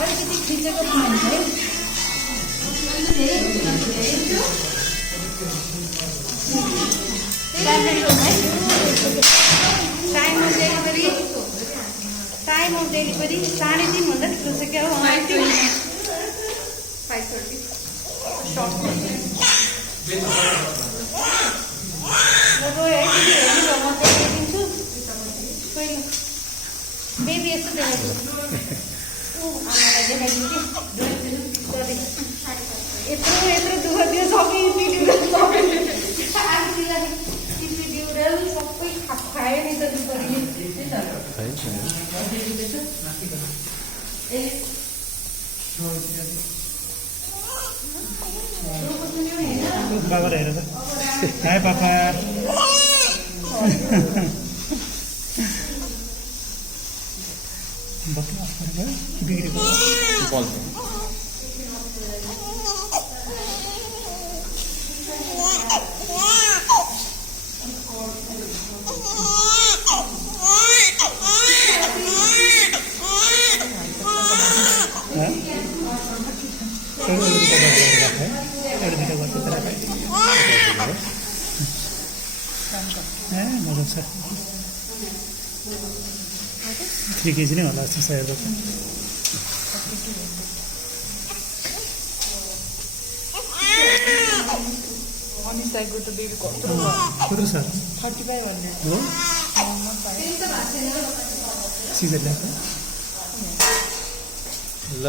अलिकति खिचेको पाइन्छ है। टाइम अफ डेलिभरी 3:30 भन्दा ढिलो छ क्या हो? 5:30 बेबी यस्तो देखाइदिनु आमालाई देखाइदिनु कि यत्रो दुःख दियो सबै टिपिड्युरल सबै खायो नि त दुःखले बाबा हेर त हाय पापा बिग्रेको मजा छ 3 केजी नै होला जस्तो सायद कत्रो छ 3500 हो सिजर ल्याएको ल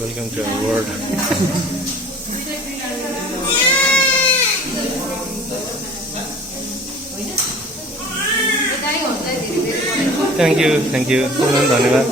welcome to our world thank you धन्यवाद